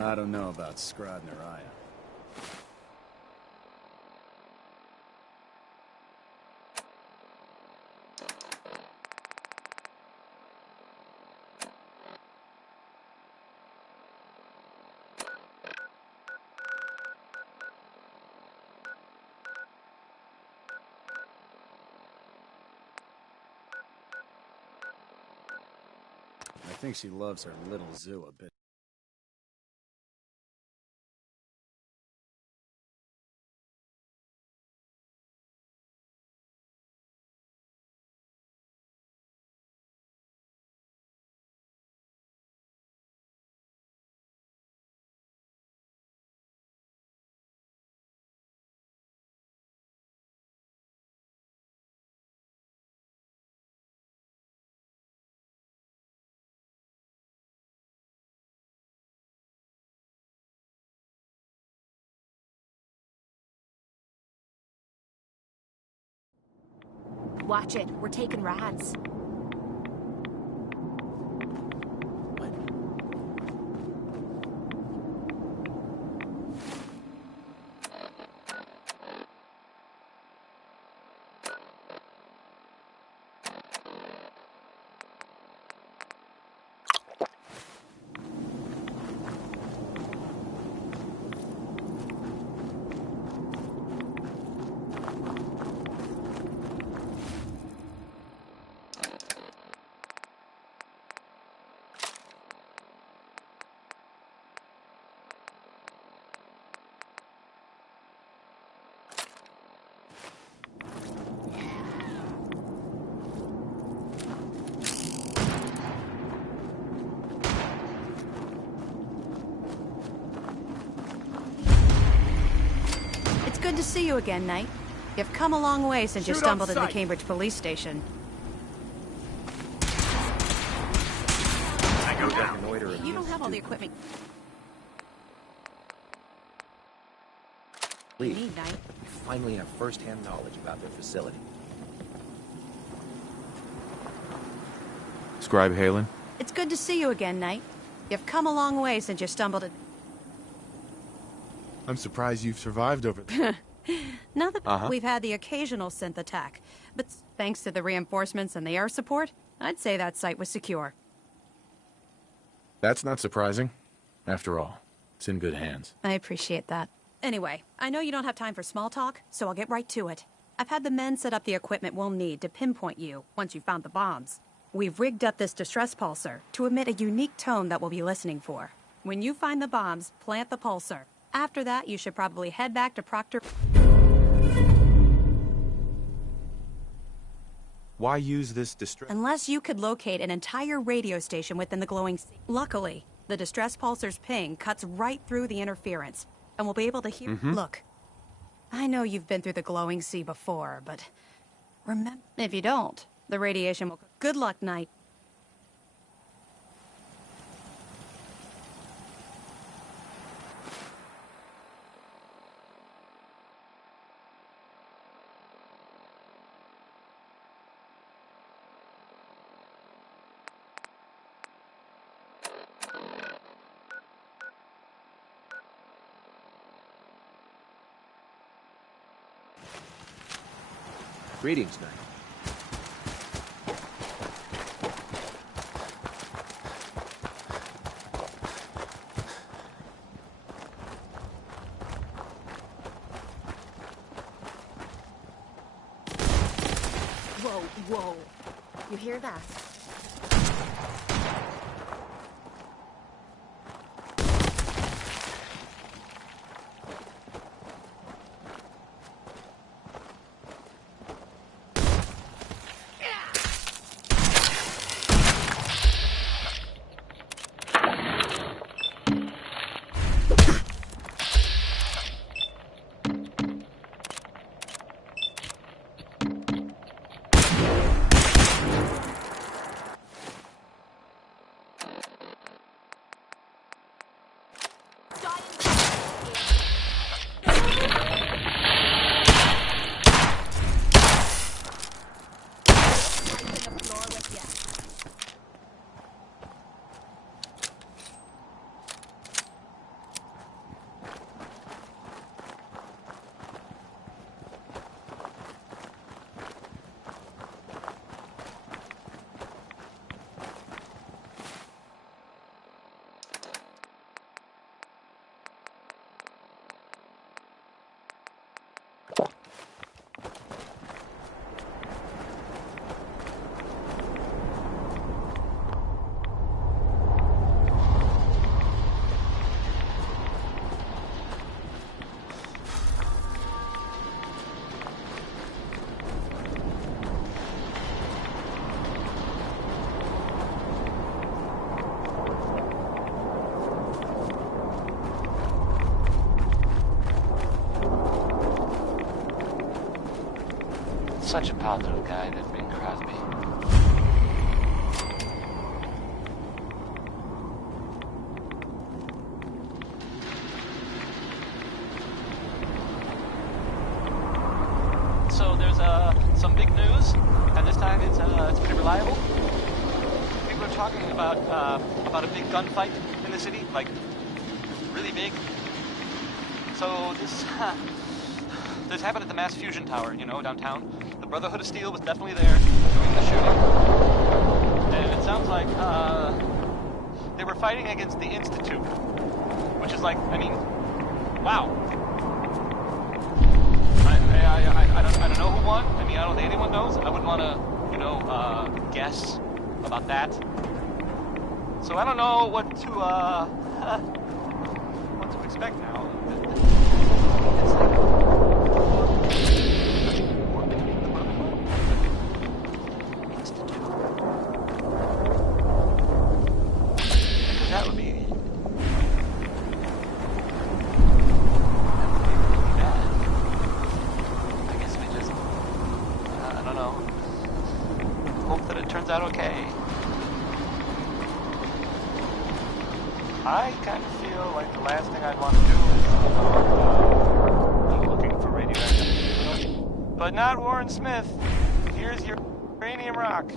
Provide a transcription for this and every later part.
I don't know about Scrod nor Aya. I think she loves her little zoo a bit. Watch it. We're taking rides. Good to see you again, Knight. You've come a long way since you stumbled into the Cambridge police station. I go down. You don't have all the equipment you need, Knight. You finally have first-hand knowledge about their facility. Scribe Halen? It's good to see you again, Knight. You've come a long way since you stumbled in... I'm surprised you've survived over there. Now that we've had the occasional synth attack, but thanks to the reinforcements and the air support, I'd say that site was secure. That's not surprising. After all, it's in good hands. I appreciate that. Anyway, I know you don't have time for small talk, so I'll get right to it. I've had the men set up the equipment we'll need to pinpoint you once you've found the bombs. We've rigged up this distress pulsar to emit a unique tone that we'll be listening for. When you find the bombs, plant the pulsar. After that, you should probably head back to Proctor... Why use this distress? Unless you could locate an entire radio station within the glowing sea. Luckily, the distress pulsar's ping cuts right through the interference, and we'll be able to hear... Look, I know you've been through the glowing sea before, but remember, if you don't, the radiation will... Good luck, Knight. Greetings, Knight. Whoa, whoa. You hear that? Such a positive guy, that Bing Crosby. So there's some big news, and this time it's pretty reliable. People are talking about a big gunfight in the city, like really big. So this happened at the Mass Fusion Tower, you know, downtown. The Brotherhood of Steel was definitely there doing the shooting, and it sounds like they were fighting against the Institute, which is like, I mean, wow. I don't know who won. I mean, I don't think anyone knows. I wouldn't want to, you know, guess about that. So I don't know what to expect now. It's like, Institute. Because that would be turns out okay. I kind of feel like the last thing I'd want to do is go looking for radioactive material. But not Warren Smith. Here's your uranium rock.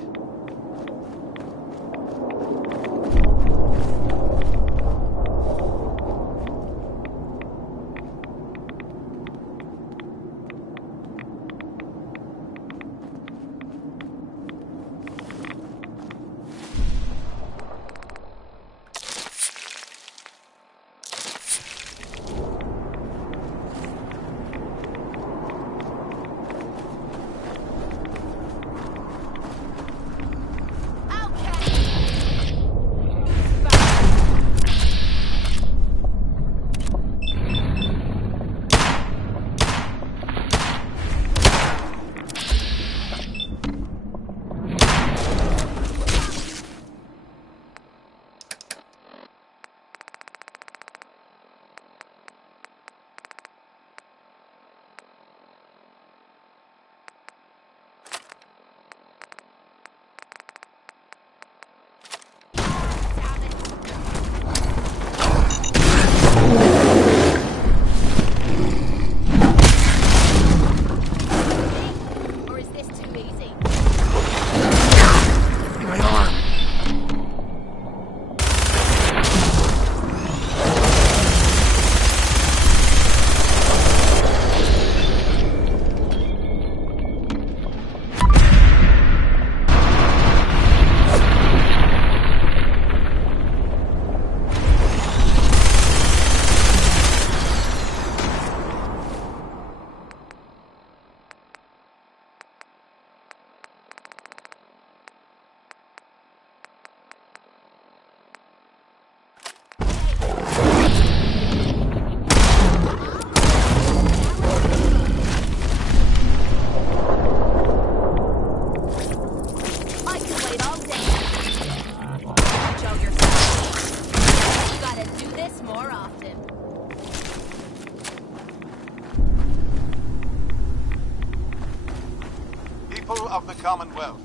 Of the Commonwealth.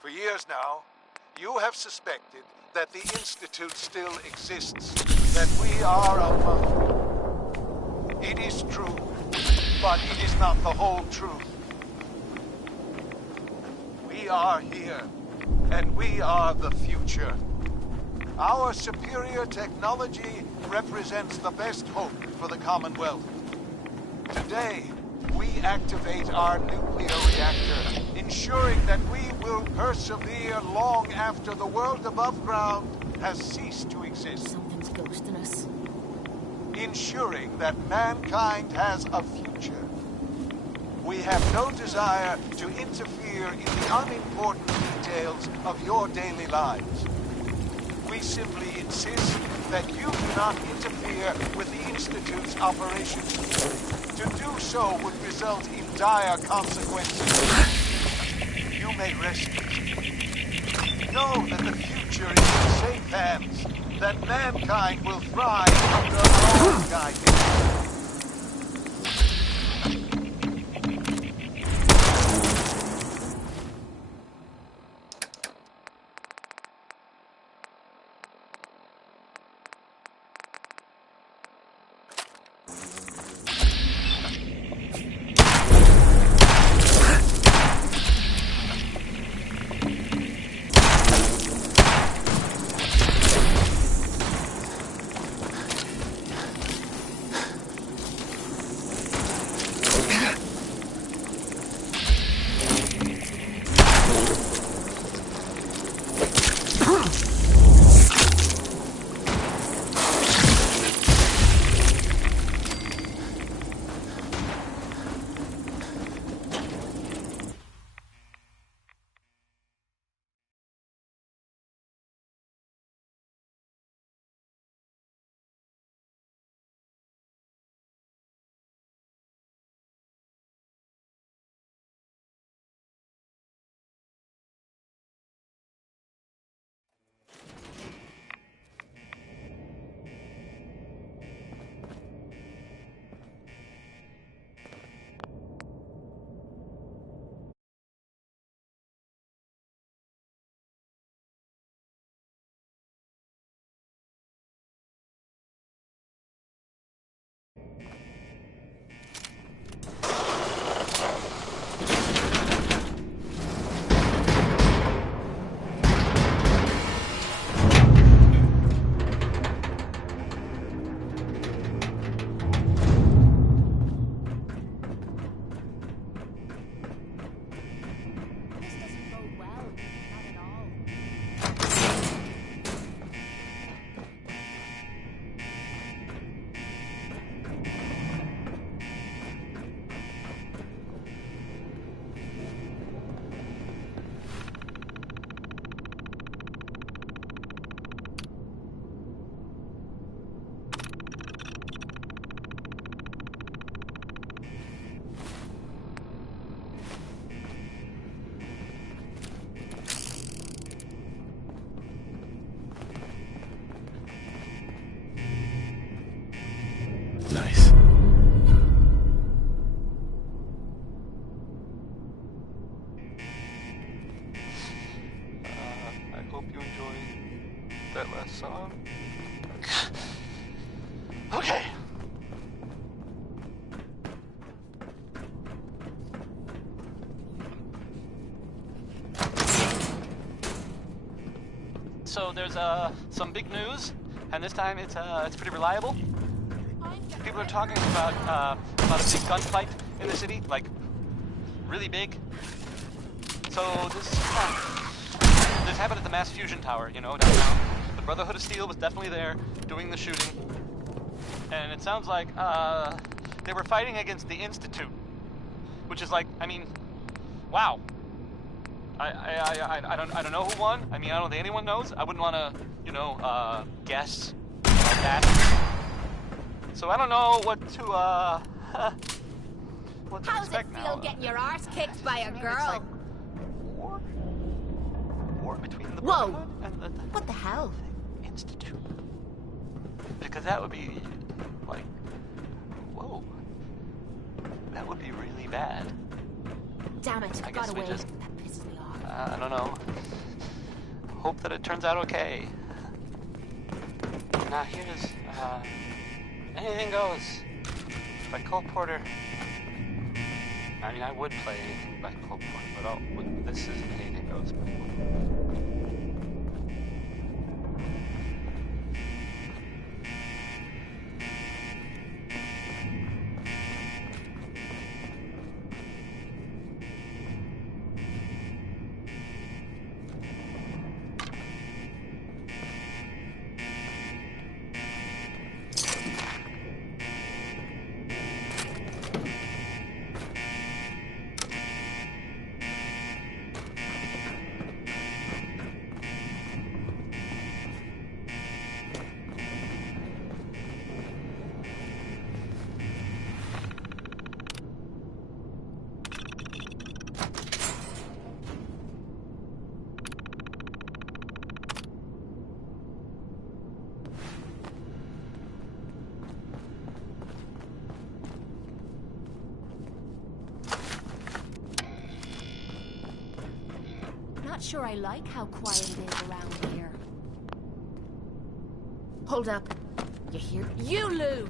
For years now, you have suspected that the Institute still exists, that we are among. It is true, but it is not the whole truth. We are here, and we are the future. Our superior technology represents the best hope for the Commonwealth. Today, we activate our nuclear reactor, ensuring that we will persevere long after the world above ground has ceased to exist. Something's ghosting us. Ensuring that mankind has a future. We have no desire to interfere in the unimportant details of your daily lives. We simply insist that you do not interfere with the Institute's operations. To do so would result in dire consequences. You may rest easy. Know that the future is in safe hands, that mankind will thrive under our guidance. there's some big news, and this time it's pretty reliable. People are talking about a big gunfight in the city, like really big. So this happened at the Mass Fusion Tower, you know, downtown. The Brotherhood of Steel was definitely there doing the shooting, and it sounds like they were fighting against the Institute, which is like, I mean, wow. I don't know who won. I mean, I don't think anyone knows. I wouldn't want to, you know, guess like that. So I don't know what to How's it expect feel now. getting your arse kicked by a It's girl? like war between the Whoa. Brotherhood and the What the hell? Institute. Because that would be like, whoa, that would be really bad. Damn it, I got guess we away. just- That pisses me off. I don't know. Hope that it turns out okay. Now here's Anything Goes by Cole Porter. I mean, I would play anything by Cole Porter, but this isn't Anything Goes by Cole Porter. Not sure I like how quiet it is around here. Hold up. You hear? You lose!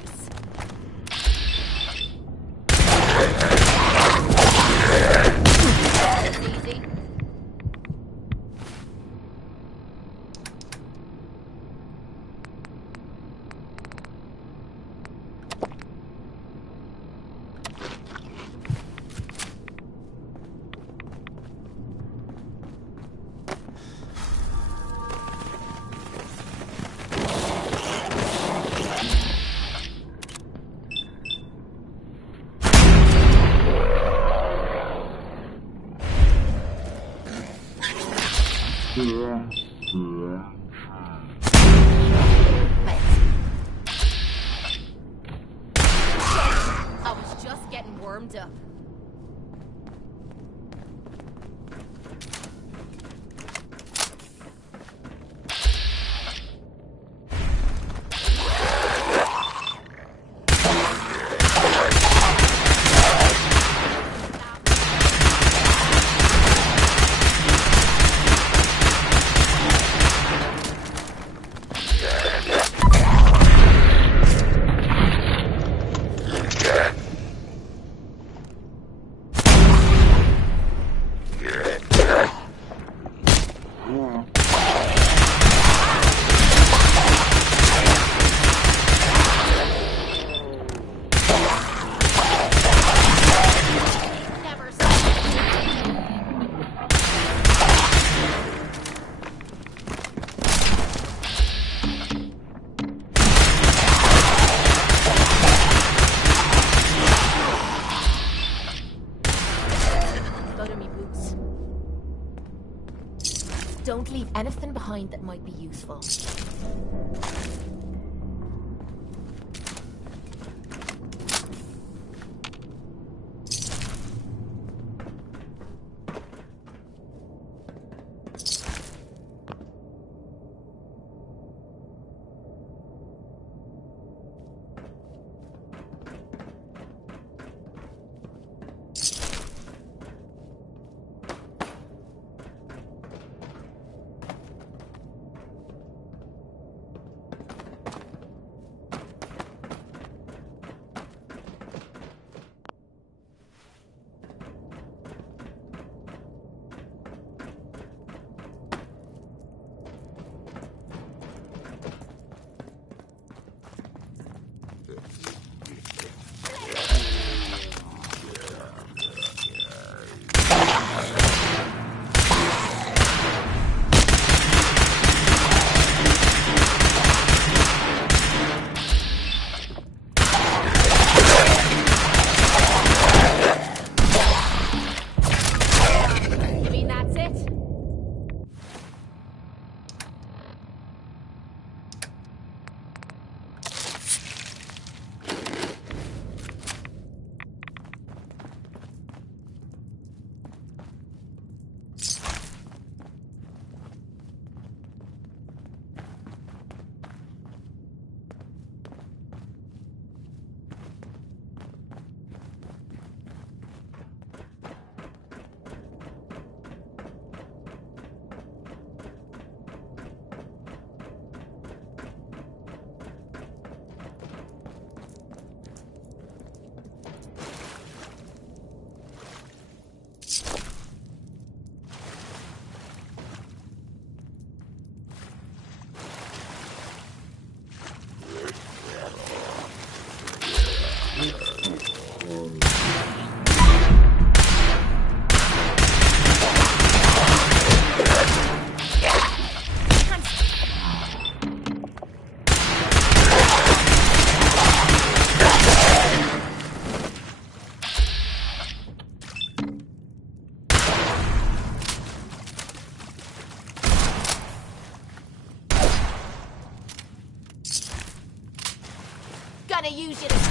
That's easy. I was just getting warmed up. Never Blood on me boots. Don't leave anything behind that might be useful.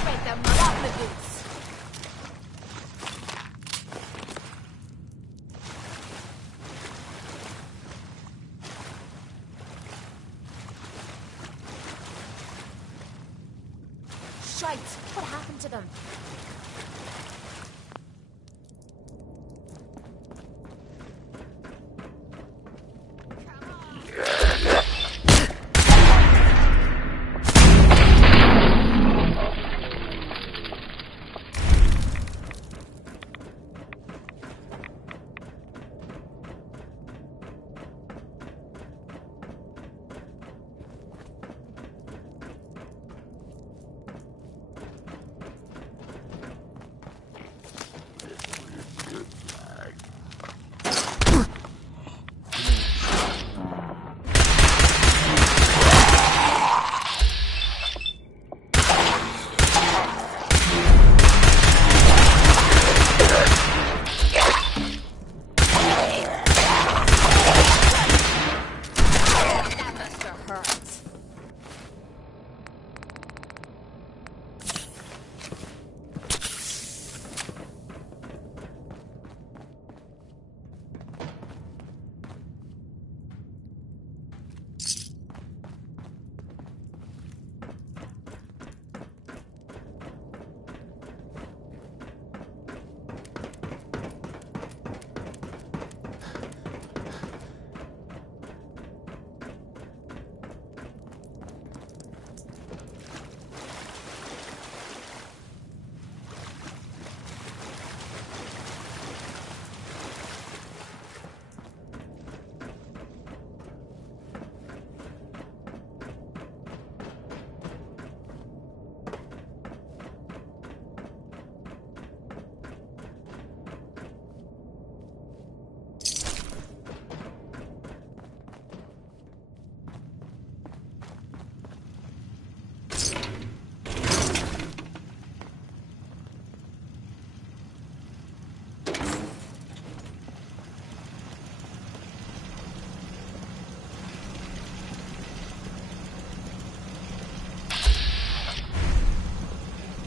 Make them mud off the boots. Shite! What happened to them?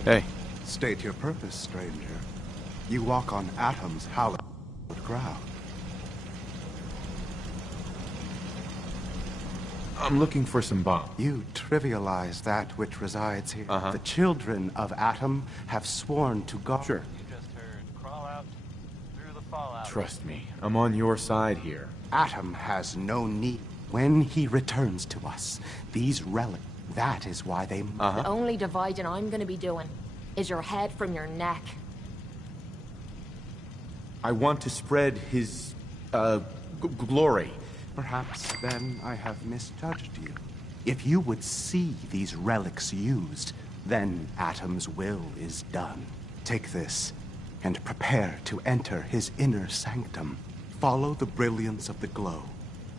Hey. State your purpose, stranger. You walk on Atom's hallowed ground. I'm looking for some bombs. You trivialize that which resides here. Uh-huh. The children of Atom have sworn to guard. Sure. You just heard crawl out through the fallout. Trust me, I'm on your side here. Atom has no need. When he returns to us, these relics, that is why they... The only dividing I'm gonna be doing is your head from your neck. I want to spread his, glory. Perhaps then I have misjudged you. If you would see these relics used, then Atom's will is done. Take this, and prepare to enter his inner sanctum. Follow the brilliance of the glow,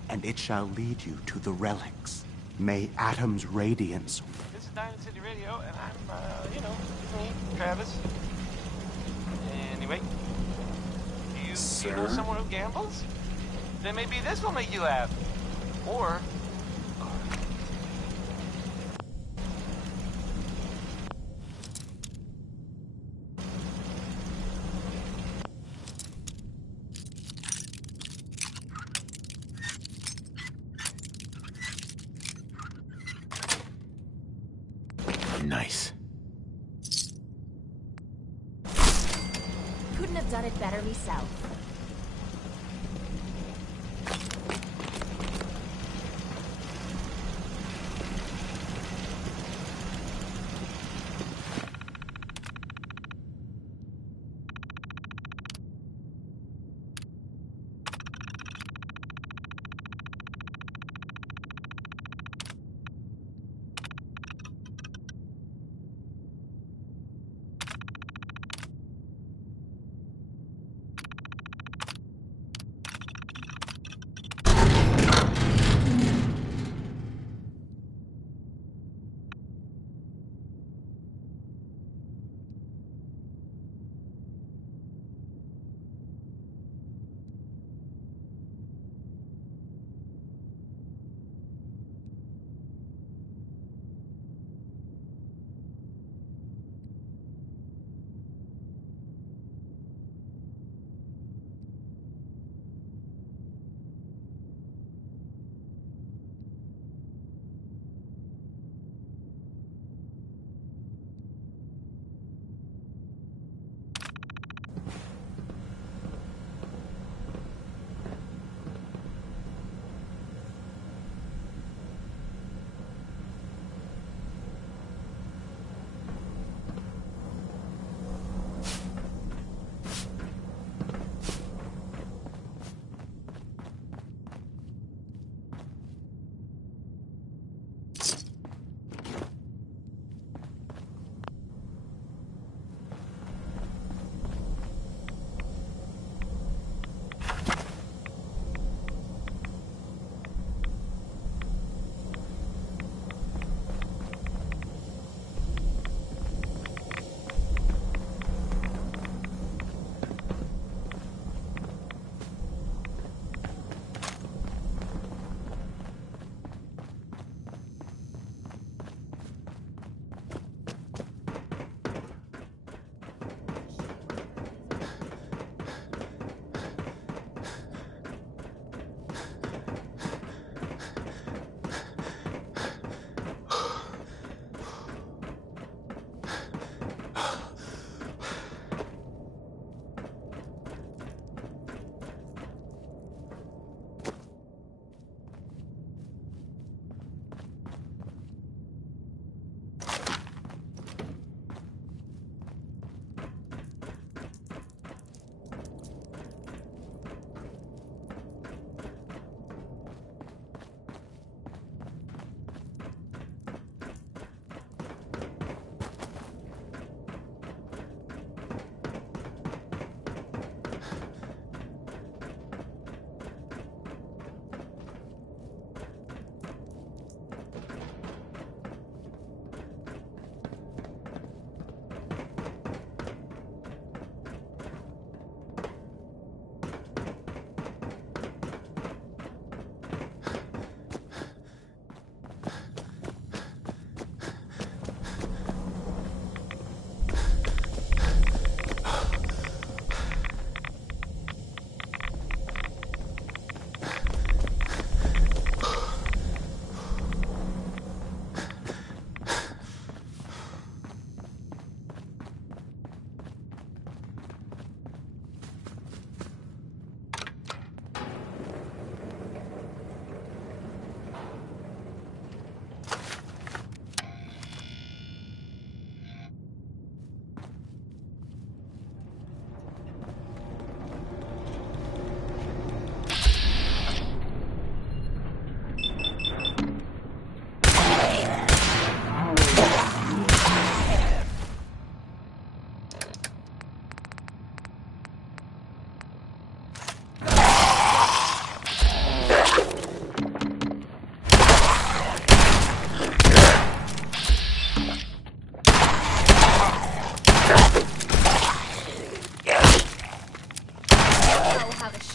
and it shall lead you to the relics. May Atom's radiance... This is Diamond City Radio, and I'm, me, Travis. Anyway, you know someone who gambles? Then maybe this will make you laugh. Or... Nice. Couldn't have done it better myself.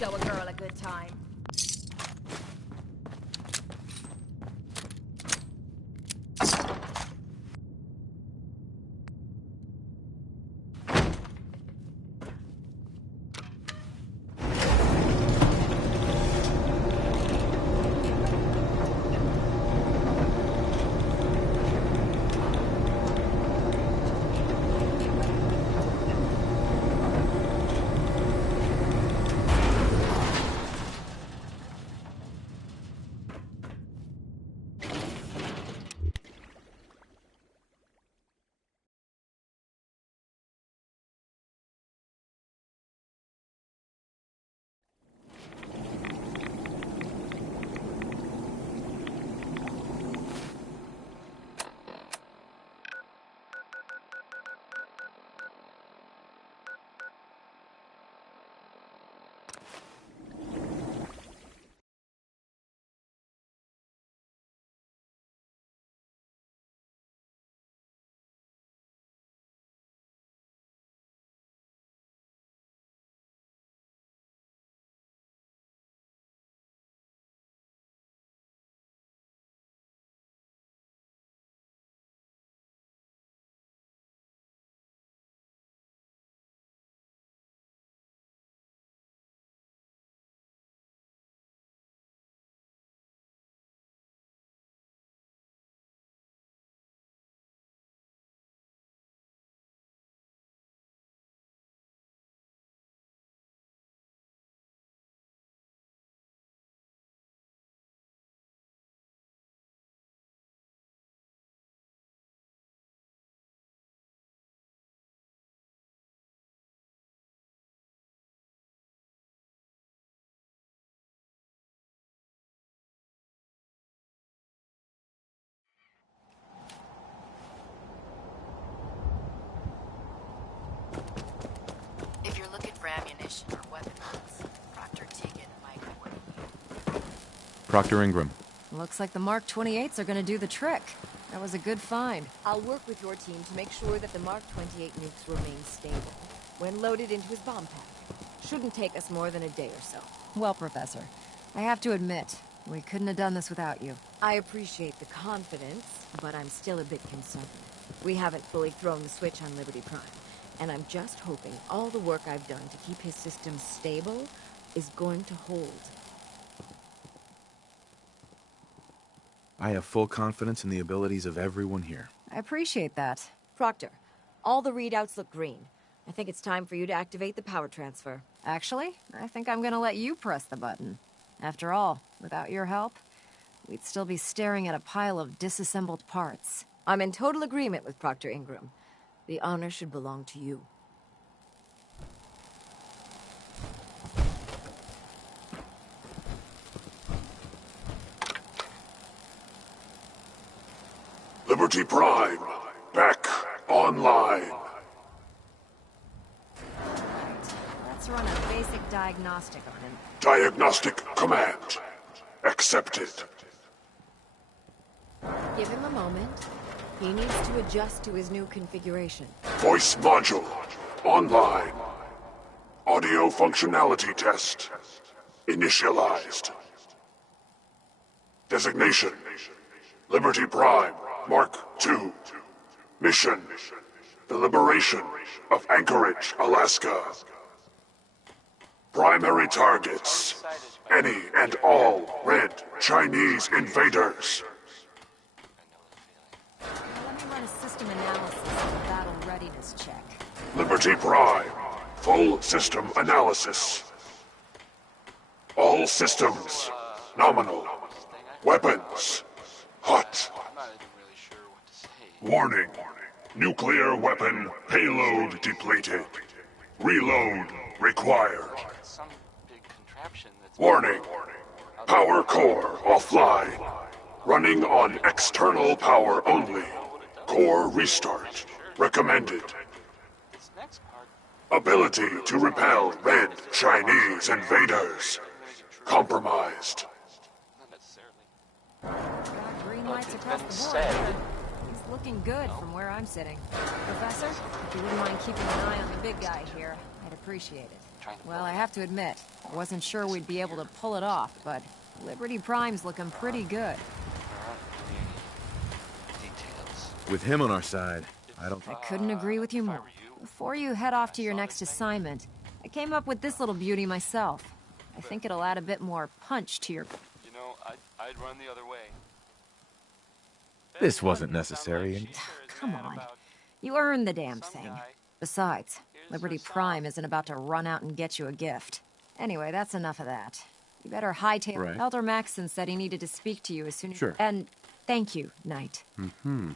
show a girl a good time. If you're looking for ammunition or weapon mods, Proctor Tegan might be one of you. Proctor Ingram. Looks like the Mark 28s are gonna do the trick. That was a good find. I'll work with your team to make sure that the Mark 28 nukes remain stable when loaded into his bomb pack. Shouldn't take us more than a day or so. Well, Professor, I have to admit, we couldn't have done this without you. I appreciate the confidence, but I'm still a bit concerned. We haven't fully thrown the switch on Liberty Prime, and I'm just hoping all the work I've done to keep his system stable is going to hold. I have full confidence in the abilities of everyone here. I appreciate that. Proctor, all the readouts look green. I think it's time for you to activate the power transfer. Actually, I think I'm gonna let you press the button. After all, without your help, we'd still be staring at a pile of disassembled parts. I'm in total agreement with Proctor Ingram. The honor should belong to you. Liberty Prime, back online. Let's run a basic diagnostic on him. Diagnostic command accepted. Give him a moment. He needs to adjust to his new configuration. Voice module online. Audio functionality test initialized. Designation: Liberty Prime Mark II. Mission: the liberation of Anchorage, Alaska. Primary targets: any and all red Chinese invaders. Let me run a system analysis and a battle readiness check. Liberty Prime, full system analysis. All systems nominal. Weapons hot. Warning: nuclear weapon payload depleted. Reload required. Warning: power core offline. Running on external power only. Core restart recommended. Ability to repel red Chinese invaders compromised. Got green lights across the board. He's looking good from where I'm sitting. Professor, if you wouldn't mind keeping an eye on the big guy here, I'd appreciate it. Well, I have to admit, I wasn't sure we'd be able to pull it off, but Liberty Prime's looking pretty good. With him on our side, I don't... I couldn't agree with you more. Before you head off to your next assignment, I came up with this little beauty myself. I think it'll add a bit more punch to your... You know, I'd run the other way. This wasn't necessary. Come on. You earned the damn thing. Besides, Liberty Prime isn't about to run out and get you a gift. Anyway, that's enough of that. You better hightail... Right. Elder Maxson said he needed to speak to you as soon as... Sure. And thank you, Knight. Mm-hmm.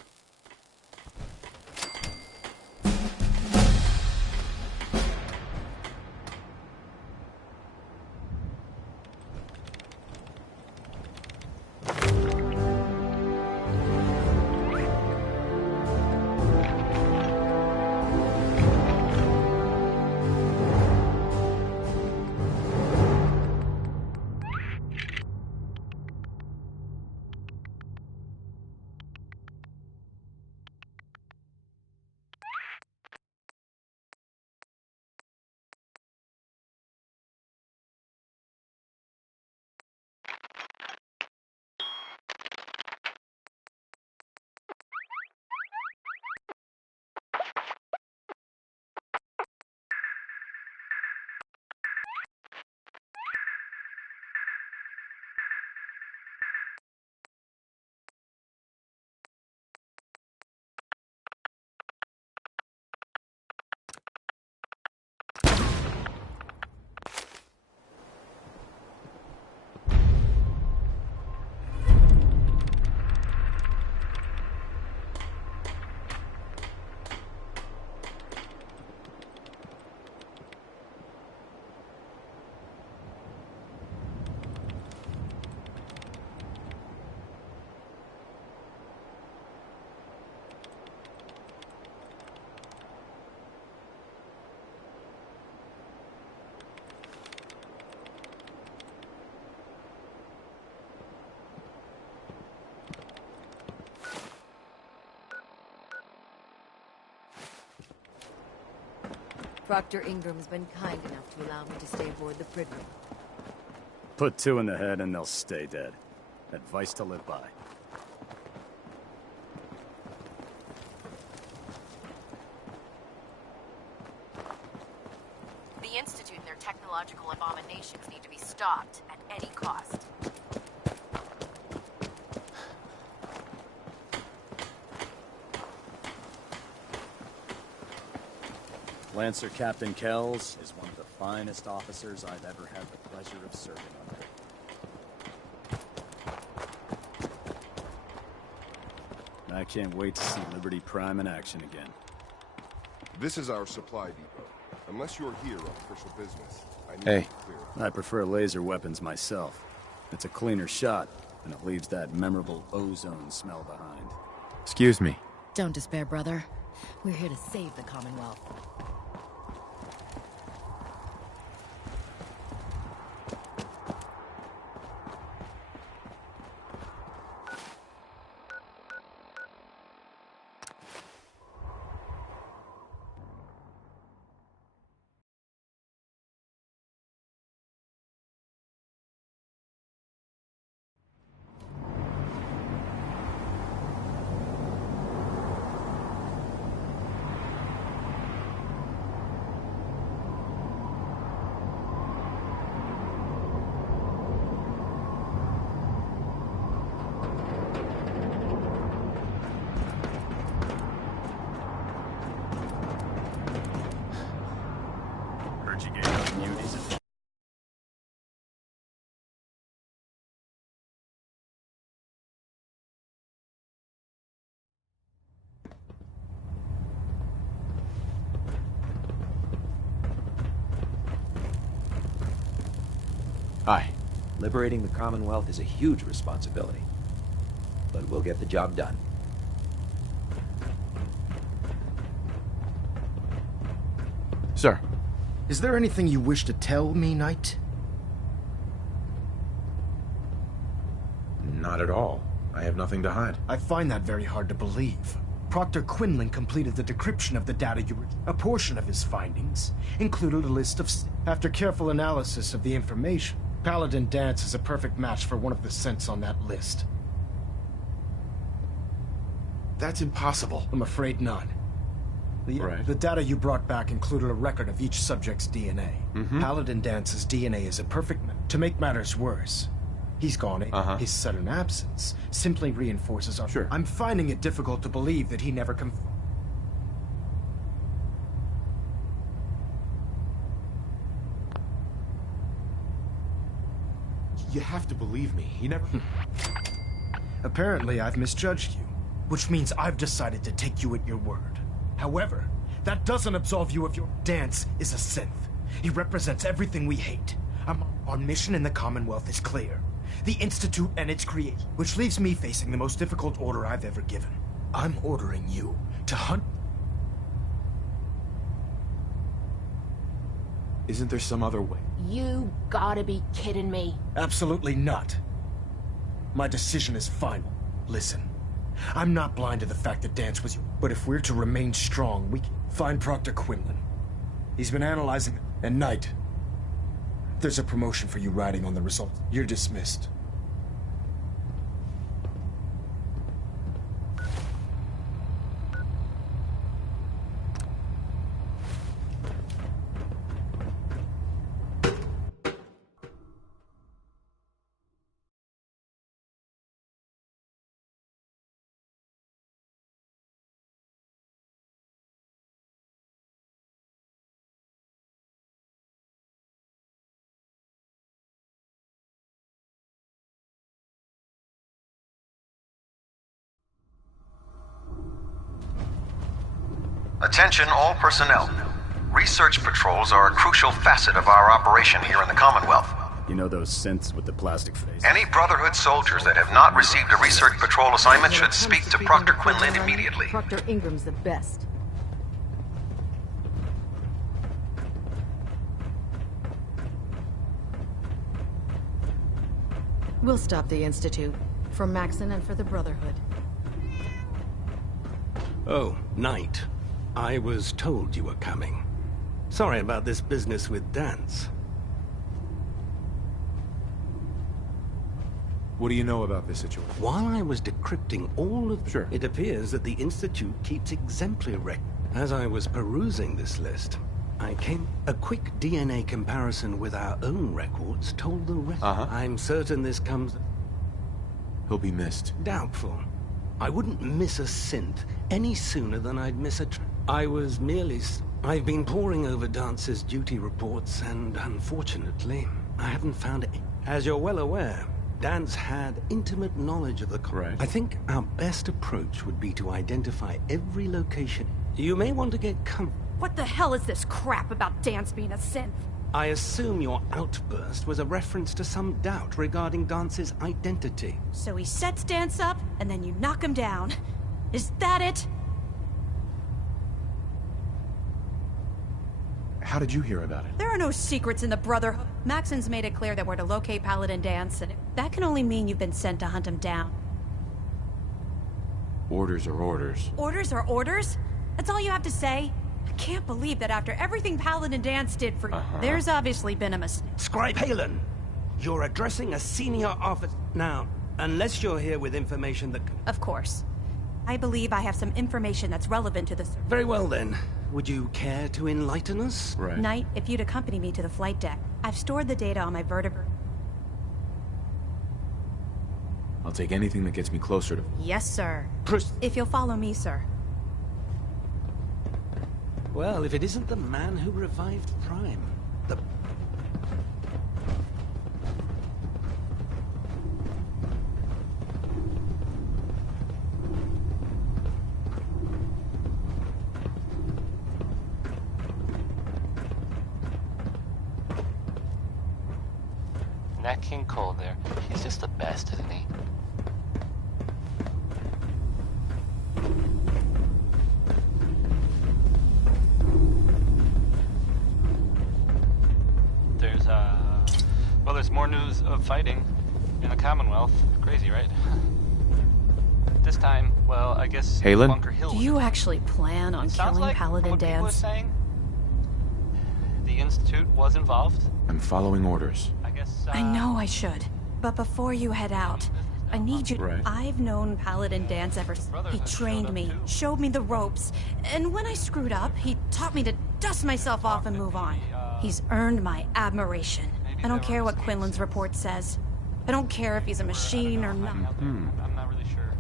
Proctor Ingram's been kind enough to allow me to stay aboard the Pridrum. Put two in the head and they'll stay dead. Advice to live by. The Institute and their technological abominations need to be stopped at any cost. Lancer Captain Kells is one of the finest officers I've ever had the pleasure of serving under. I can't wait to see Liberty Prime in action again. This is our supply depot. Unless you're here on official business, I need Hey. to clear. I prefer laser weapons myself. It's a cleaner shot, and it leaves that memorable ozone smell behind. Excuse me. Don't despair, brother. We're here to save the Commonwealth. Heard you gave up immunities and... Hi. Liberating the Commonwealth is a huge responsibility, but we'll get the job done. Sir. Is there anything you wish to tell me, Knight? Not at all. I have nothing to hide. I find that very hard to believe. Proctor Quinlan completed the decryption of the data A portion of his findings included a list of... After careful analysis of the information, Paladin Danse is a perfect match for one of the synths on that list. That's impossible. I'm afraid not. The data you brought back included a record of each subject's DNA. Paladin Danse's DNA is a perfect match. To make matters worse, he's gone. His sudden absence simply reinforces our... Sure. I'm finding it difficult to believe that he never You have to believe me. He never... Apparently, I've misjudged you, which means I've decided to take you at your word. However, that doesn't absolve you of your... Danse is a synth. He represents everything we hate. Our mission in the Commonwealth is clear. The Institute and its creation, which leaves me facing the most difficult order I've ever given. I'm ordering you to hunt... Isn't there some other way? You gotta be kidding me. Absolutely not. My decision is final. Listen, I'm not blind to the fact that Danse was you, but if we're to remain strong, we can find Proctor Quinlan. He's been analyzing... And Knight, there's a promotion for you riding on the results. You're dismissed. Attention all personnel. Research patrols are a crucial facet of our operation here in the Commonwealth. You know those synths with the plastic face? Any Brotherhood soldiers that have not received a research patrol assignment should speak to Proctor Quinlan immediately. Proctor Ingram's the best. We'll stop the Institute. For Maxon and for the Brotherhood. Oh, Knight. I was told you were coming. Sorry about this business with Danse. What do you know about this situation? While I was decrypting all of... Sure. It appears that the Institute keeps exemplary records. As I was perusing this list, I came... A quick DNA comparison with our own records told the rest. I'm certain this comes... He'll be missed. Doubtful. I wouldn't miss a synth any sooner than I'd miss a... I was merely... I've been poring over Dance's duty reports, and unfortunately, I haven't found it. As you're well aware, Danse had intimate knowledge of the... Correct. I think our best approach would be to identify every location. You may want to get What the hell is this crap about Danse being a synth? I assume your outburst was a reference to some doubt regarding Dance's identity. So he sets Danse up, and then you knock him down. Is that it? How did you hear about it? There are no secrets in the Brotherhood. Maxon's made it clear that we're to locate Paladin Danse, and that can only mean you've been sent to hunt him down. Orders are orders. Orders are orders? That's all you have to say? I can't believe that after everything Paladin Danse did for you, there's obviously been a mistake. Scribe Halen, you're addressing a senior officer. Now, unless you're here with information that... Of course. I believe I have some information that's relevant to the... Very well then. Would you care to enlighten us? Right. Knight, if you'd accompany me to the flight deck. I've stored the data on my vertebrate. I'll take anything that gets me closer to... Yes, sir. If you'll follow me, sir. Well, if it isn't the man who revived Prime, the... Nat King Cole there. He's just the best, isn't he? There's more news of fighting in the Commonwealth. Crazy, right? this time, well, I guess Haylen? Bunker Hill. Do you actually plan on killing like Paladin what people are Danse? saying, the Institute was involved. I'm following orders. I guess. I know I should. But before you head out, I need you. Right. I've known Paladin Danse ever since. He trained me, showed me the ropes, and when I screwed up, he taught me to dust myself off and move on. He's earned my admiration. I don't care what Quinlan's report says. I don't care if he's a machine or not. I'm not really sure.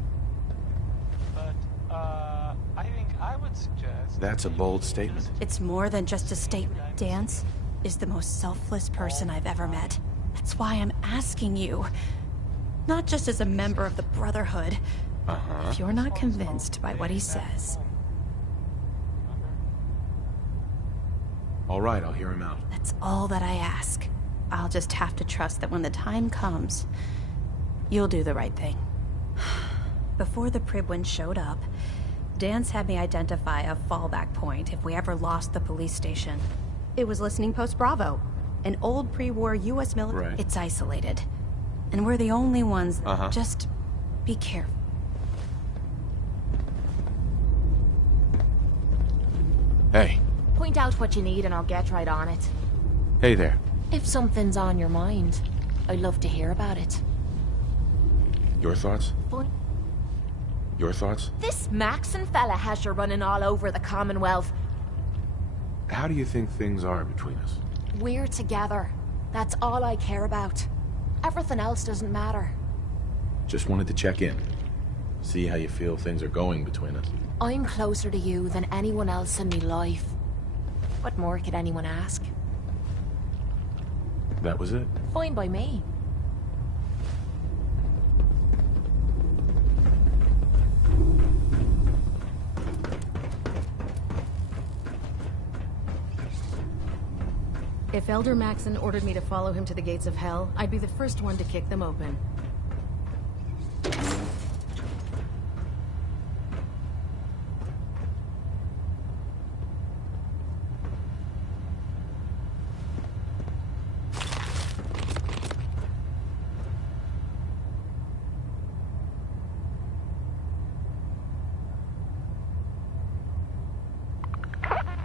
But, I think I would suggest... That's a bold statement. It's more than just a statement. Danse is the most selfless person I've ever met. That's why I'm asking you. Not just as a member of the Brotherhood. If you're not convinced by what he says... All right, I'll hear him out. That's all that I ask. I'll just have to trust that when the time comes, you'll do the right thing. Before the Pribwin showed up, Danse had me identify a fallback point if we ever lost the police station. It was Listening Post Bravo, an old pre-war U.S. military. Right. It's isolated. And we're the only ones. Uh-huh. Just be careful. Hey. Point out what you need and I'll get right on it. Hey there. If something's on your mind, I'd love to hear about it. Your thoughts? Fine. Your thoughts? This Maxon fella has you running all over the Commonwealth. How do you think things are between us? We're together. That's all I care about. Everything else doesn't matter. Just wanted to check in. See how you feel things are going between us. I'm closer to you than anyone else in me life. What more could anyone ask? That was it? Fine by me. If Elder Maxon ordered me to follow him to the gates of hell, I'd be the first one to kick them open.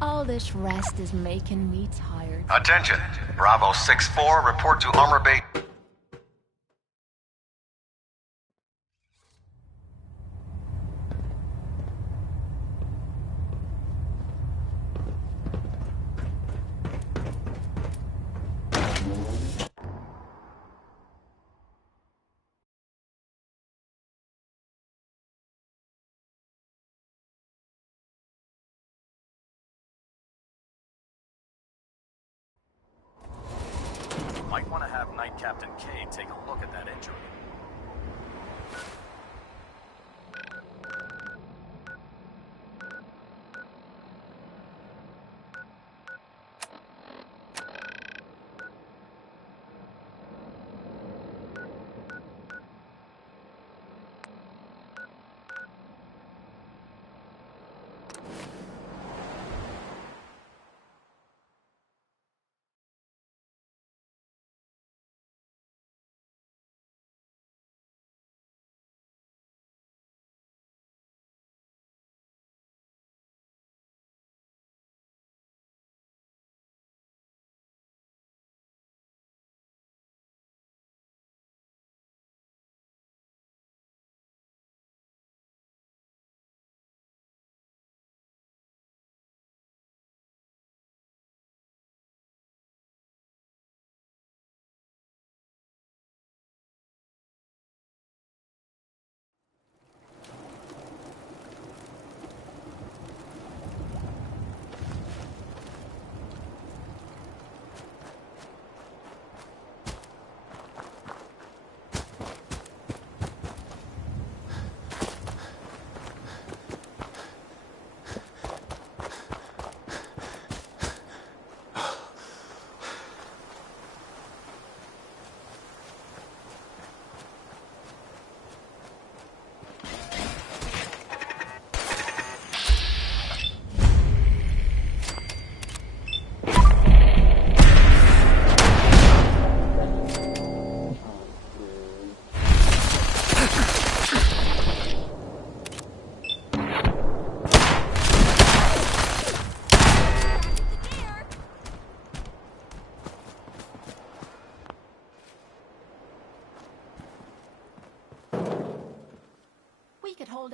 All this rest is making me tired. Attention! Bravo 6-4, report to Armor Bay. Might want to have Knight Captain Cade take a look at that injury.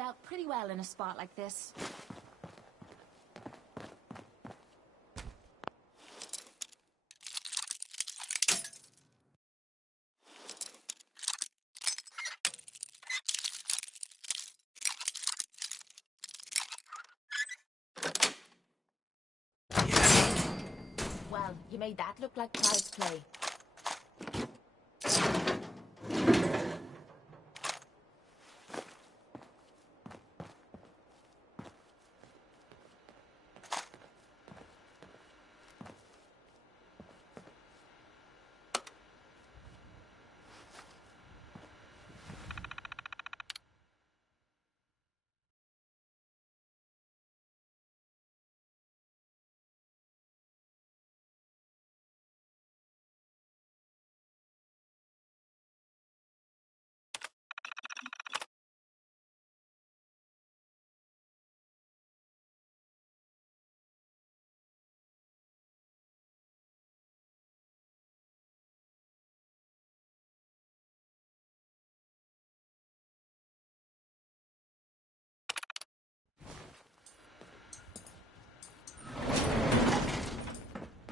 out pretty well in a spot like this. Well, you made that look like child's play.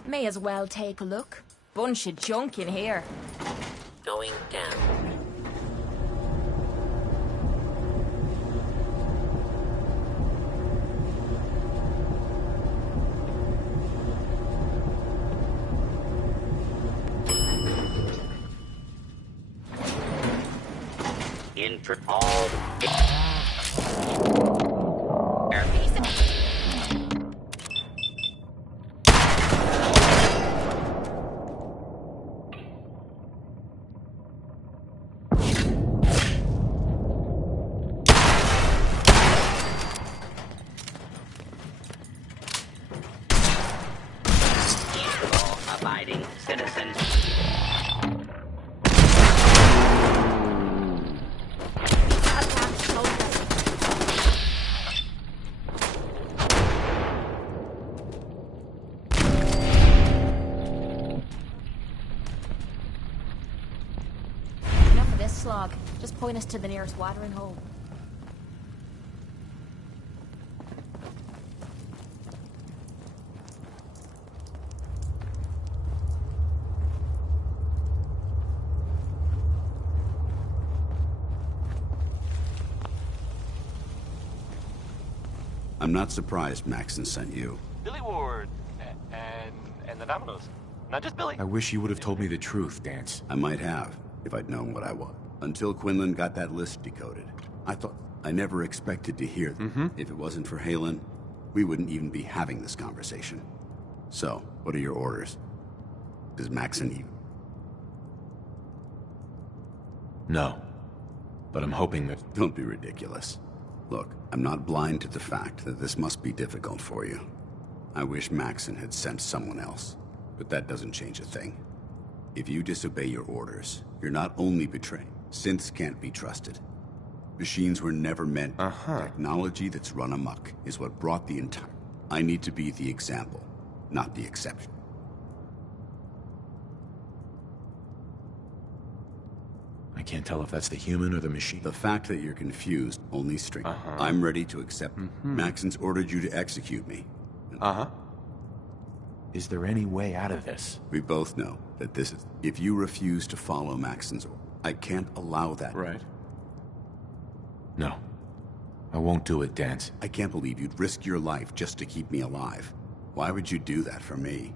May as well take a look. Bunch of junk in here. Going down. In for all. Abiding citizens. Enough of this slog. Just point us to the nearest watering hole. I'm not surprised Maxon sent you. Billy Ward and the Dominoes. Not just Billy. I wish you would have told me the truth, Dance. I might have, if I'd known what I was. Until Quinlan got that list decoded. I never expected to hear them. If it wasn't for Haylen, we wouldn't even be having this conversation. So, what are your orders? Does Maxon even? No. But I'm hoping that... Don't be ridiculous. Look, I'm not blind to the fact that this must be difficult for you. I wish Maxon had sent someone else, but that doesn't change a thing. If you disobey your orders, you're not only betraying. Synths can't be trusted. Machines were never meant. Technology that's run amok is what brought the entire... I need to be the example, not the exception. I can't tell if that's the human or the machine. The fact that you're confused only strengthens. I'm ready to accept. Maxon's ordered you to execute me. Is there any way out of this? We both know that this is... If you refuse to follow Maxon's order, I can't allow that. Right. No. I won't do it, Dance. I can't believe you'd risk your life just to keep me alive. Why would you do that for me?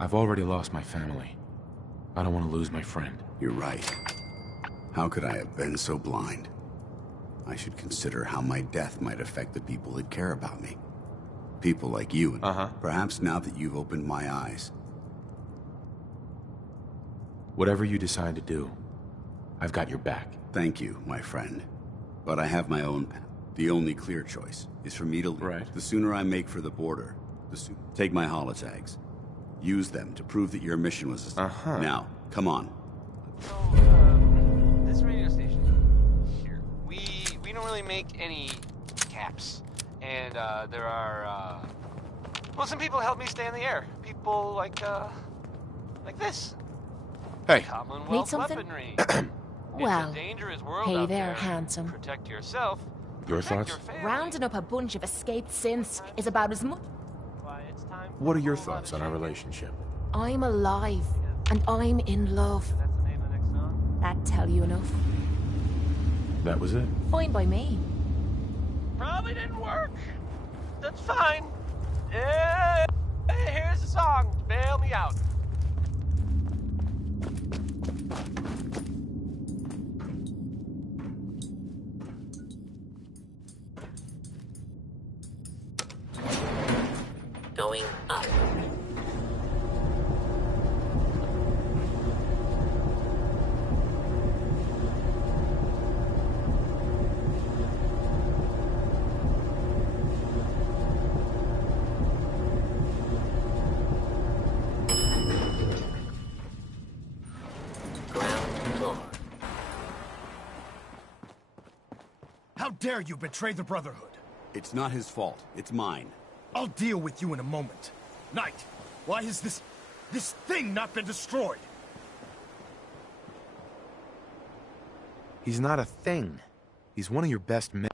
I've already lost my family. I don't want to lose my friend. You're right. How could I have been so blind? I should consider how my death might affect the people that care about me. People like you, and perhaps now that you've opened my eyes. Whatever you decide to do, I've got your back. Thank you, my friend. But I have my own path. The only clear choice is for me to leave. Right. The sooner I make for the border, the sooner. Take my holotags. Use them to prove that your mission was... Now, come on. So, this radio station here, we don't really make any caps. And, there are, well, some people help me stay in the air. People like this. Hey. Need something? Weaponry. Well, It's a dangerous world hey out there, there. handsome. Protect yourself. Your Protect thoughts? your family. Rounding up a bunch of escaped synths is about as much. What are your thoughts on our relationship? I'm alive, and I'm in love. That tell you enough? That was it? Fine by me. Probably didn't work. That's fine. Yeah. Here's the song. Bail me out. Going up. How dare you betray the Brotherhood? It's not his fault. It's mine. I'll deal with you in a moment. Knight, why has this thing not been destroyed? He's not a thing. He's one of your best men.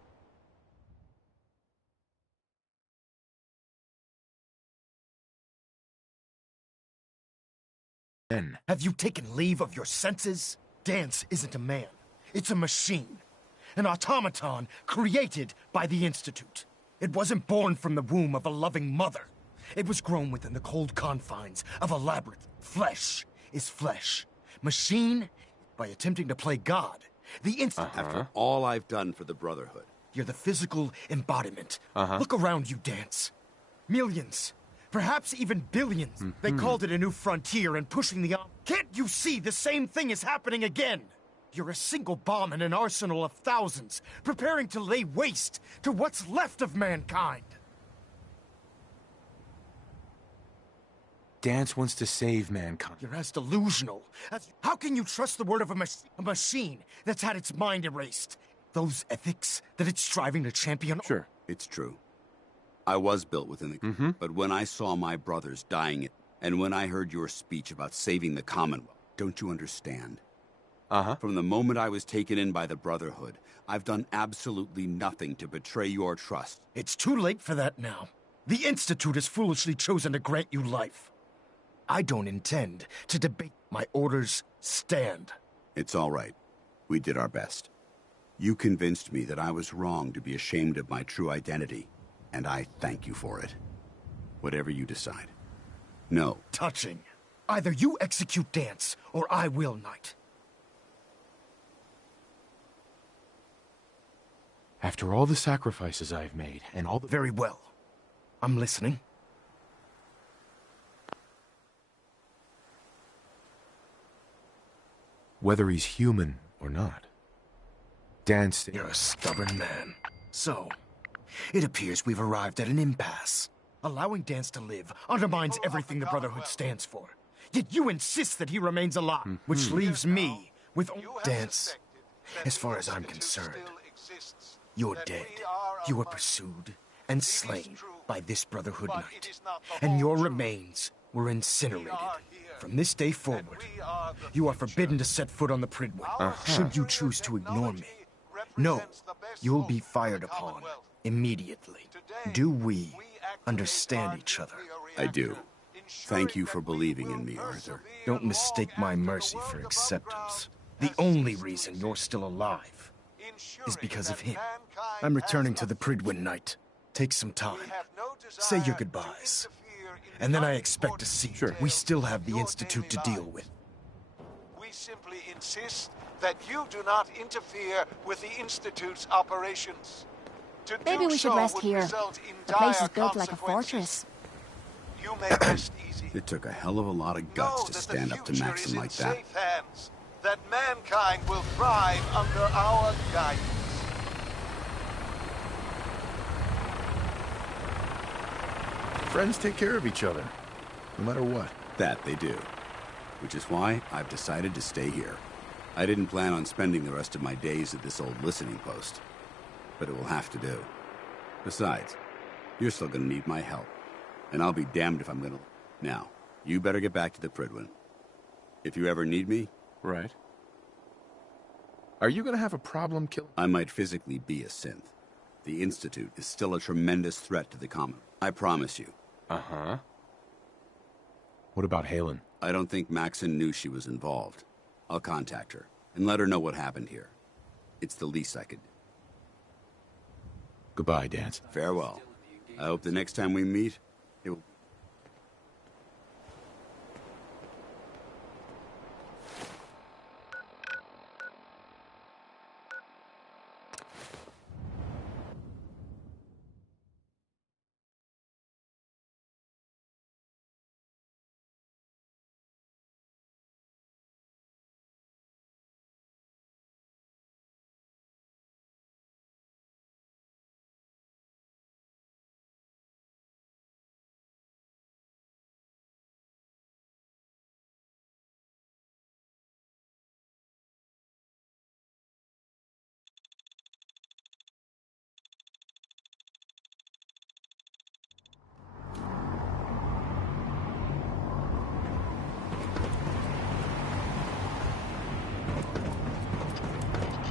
Have you taken leave of your senses? Dance isn't a man. It's a machine. An automaton created by the Institute. It wasn't born from the womb of a loving mother. It was grown within the cold confines of a labyrinth. Flesh is flesh. Machine, by attempting to play God. The Institute... After all I've done for the Brotherhood. You're the physical embodiment. Look around you, Dance. Millions. Perhaps even billions. They called it a new frontier and pushing the... Can't you see the same thing is happening again? You're a single bomb in an arsenal of thousands, preparing to lay waste to what's left of mankind. Dance wants to save mankind. You're as delusional. How can you trust the word of a machine that's had its mind erased? Those ethics that it's striving to champion? Sure, it's true. I was built within the... But when I saw my brothers dying, and when I heard your speech about saving the Commonwealth, don't you understand? From the moment I was taken in by the Brotherhood, I've done absolutely nothing to betray your trust. It's too late for that now. The Institute has foolishly chosen to grant you life. I don't intend to debate. My orders stand. It's all right. We did our best. You convinced me that I was wrong to be ashamed of my true identity, and I thank you for it. Whatever you decide. No. Touching. Either you execute Dance, or I will, Knight. After all the sacrifices I've made, and all the... Very well. I'm listening. Whether he's human or not. Dance... You're a stubborn man. So, it appears we've arrived at an impasse. Allowing Dance to live undermines everything the Brotherhood stands for. Yet you insist that he remains alive, which leaves me with Dance. As far as I'm concerned, you're dead. You were pursued and slain by this Brotherhood Knight, and your remains were incinerated. From this day forward, you are forbidden to set foot on the Pridwen, should you choose to ignore me. No, you'll be fired upon immediately. Do we understand each other? I do. Thank you for believing in me, Arthur. Don't mistake my mercy for acceptance. The only reason you're still alive is because of him. I'm returning to the Pridwen, Knight. Take some time. Say your goodbyes. And then I expect to see. Sure. We still have the Institute to deal with. We simply insist that you do not interfere with the Institute's operations. Maybe we should rest here. The place is built like a fortress. You may rest easy. It took a hell of a lot of guts to stand up to Maxim like that. Safe hands. That mankind will thrive under our guidance. Friends take care of each other, no matter what. That they do. Which is why I've decided to stay here. I didn't plan on spending the rest of my days at this old listening post. But it will have to do. Besides, you're still gonna need my help. And I'll be damned if I'm gonna... Now, you better get back to the Pridwen. If you ever need me... Right. Are you gonna have a problem killing... I might physically be a synth. The Institute is still a tremendous threat to the common. I promise you. Uh-huh. What about Halen? I don't think Maxon knew she was involved. I'll contact her and let her know what happened here. It's the least I could do. Goodbye, Danse. Farewell. I hope the next time we meet, it will...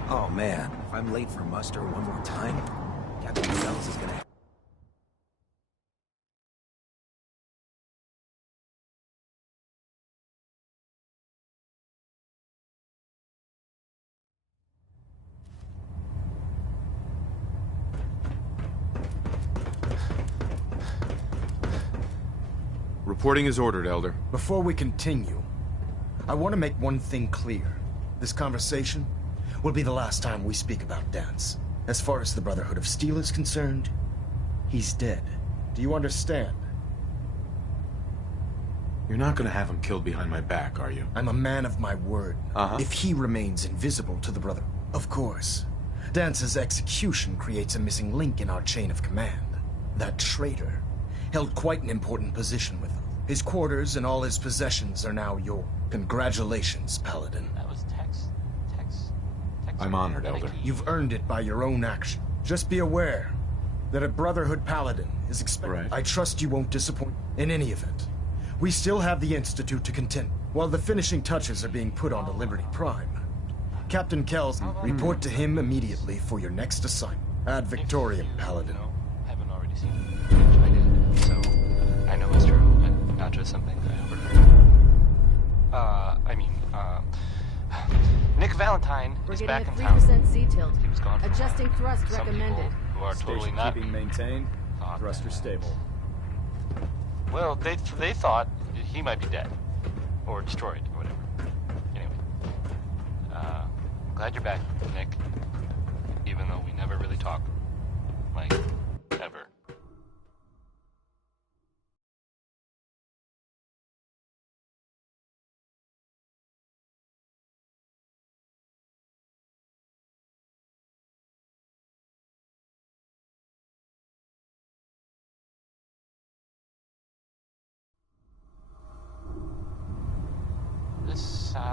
Oh man, if I'm late for muster one more time, Captain Kells is gonna... Reporting is ordered, Elder. Before we continue, I want to make one thing clear. This conversation will be the last time we speak about Danse. As far as the Brotherhood of Steel is concerned, he's dead. Do you understand? You're not gonna have him killed behind my back, are you? I'm a man of my word. Uh-huh. If he remains invisible to the Brother... Of course. Dance's execution creates a missing link in our chain of command. That traitor held quite an important position with them. His quarters and all his possessions are now yours. Congratulations, Paladin. That was Tex. I'm honored, Elder. You've earned it by your own action. Just be aware that a Brotherhood Paladin is expected. Right. I trust you won't disappoint. In any event, we still have the Institute to contend. While the finishing touches are being put onto Liberty Prime, Captain Kells, report to him immediately for your next assignment. Ad Victoriam, Paladin. Haven't already seen it. I did, so I know it's true, but not just something that I overheard. Nick Valentine We're is getting back a in town. 3% Z tilt. He was gone for a Adjusting while. thrust Some recommended. people who are totally not keeping maintained. Thruster stable. Well, they thought he might be dead or destroyed or whatever. Anyway, I'm glad you're back, Nick. Even though we never really talked, like ever.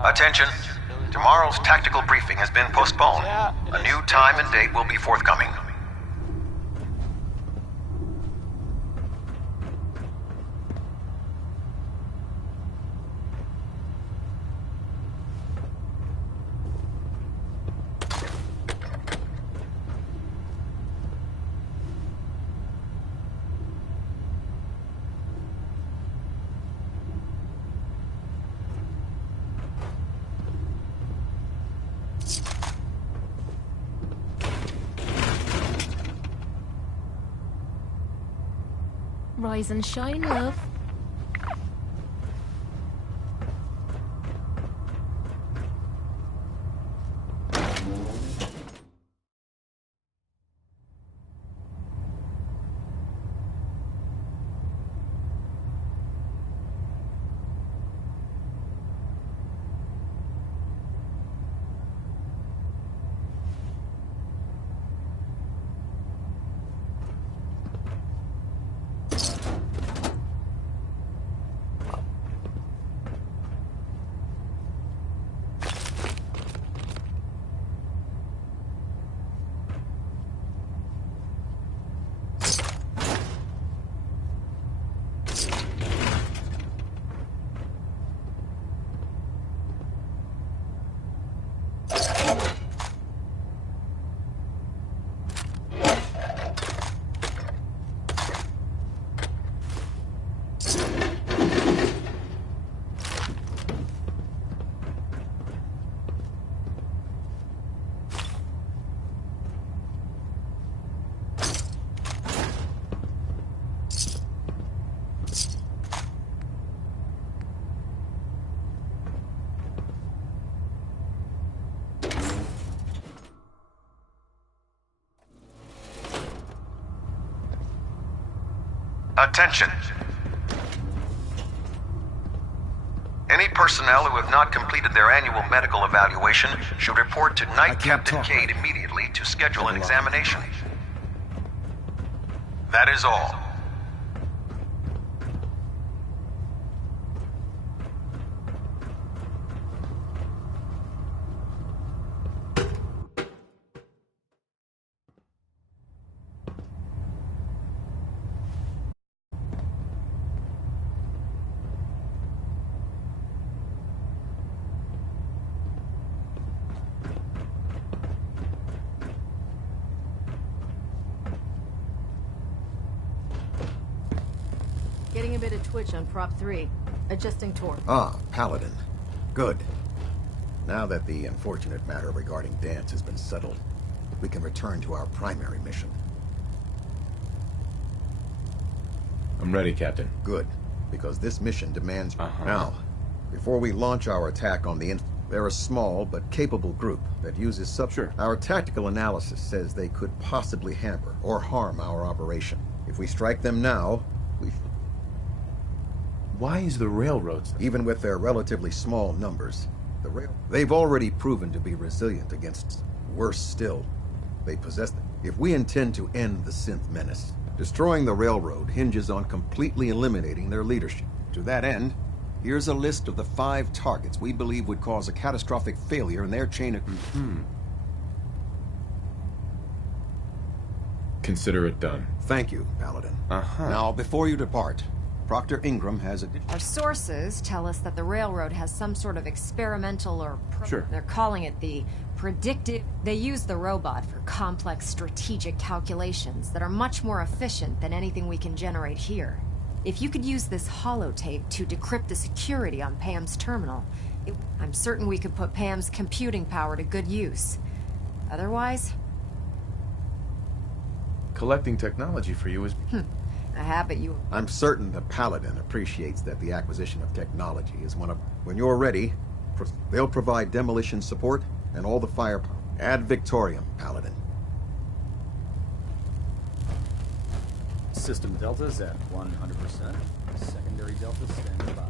Attention. Tomorrow's tactical briefing has been postponed. A new time and date will be forthcoming. Rise and shine, love. Attention. Any personnel who have not completed their annual medical evaluation should report to Knight Captain Cade immediately to schedule an examination. That is all. Getting a bit of twitch on prop 3. Adjusting torque. Ah, Paladin. Good. Now that the unfortunate matter regarding Danse has been settled, we can return to our primary mission. I'm ready, Captain. Good, because this mission demands... Now, before we launch our attack on the... They're a small but capable group that uses Sure. Our tactical analysis says they could possibly hamper or harm our operation. If we strike them now, we... Why is the railroad... Even with their relatively small numbers, they've already proven to be resilient against... Worse still, they possess them. If we intend to end the synth menace, destroying the railroad hinges on completely eliminating their leadership. To that end, here's a list of the 5 targets we believe would cause a catastrophic failure in their chain of... Consider it done. Thank you, Paladin. Now, before you depart, Proctor Ingram has a... Our sources tell us that the railroad has some sort of experimental or... They're calling it the predictive... They use the robot for complex strategic calculations that are much more efficient than anything we can generate here. If you could use this holotape to decrypt the security on Pam's terminal, I'm certain we could put Pam's computing power to good use. Otherwise... Collecting technology for you is... A habit you... I'm certain the Paladin appreciates that the acquisition of technology is one of... When you're ready, they'll provide demolition support and all the firepower. Ad Victoriam, Paladin. System deltas at 100%. Secondary deltas standing by.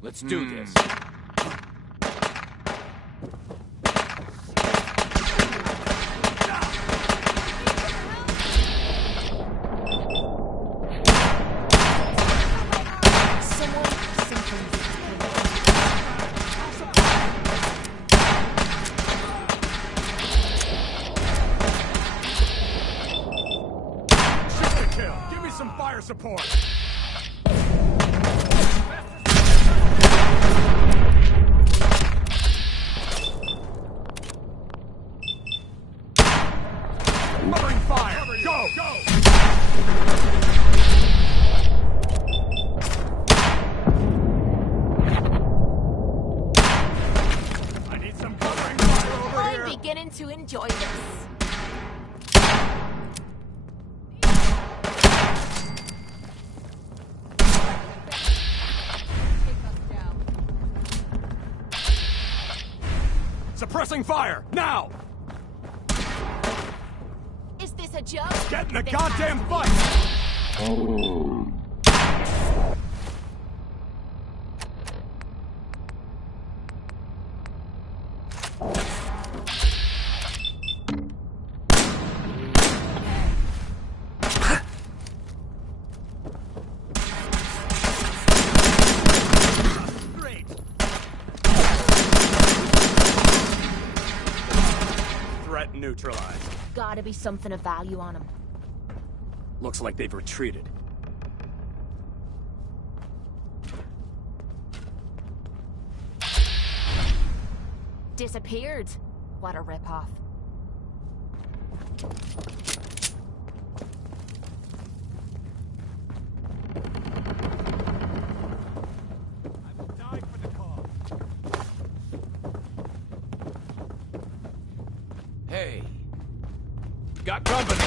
Let's do this. Give me some fire support! Covering fire! Go! I need some covering fire over here! I'm beginning to enjoy this. Suppressing fire! Now! Is this a joke? Get in the goddamn fight! Threat neutralized. Gotta be something of value on him. Looks like they've retreated. Disappeared. What a ripoff. Hey. Got company.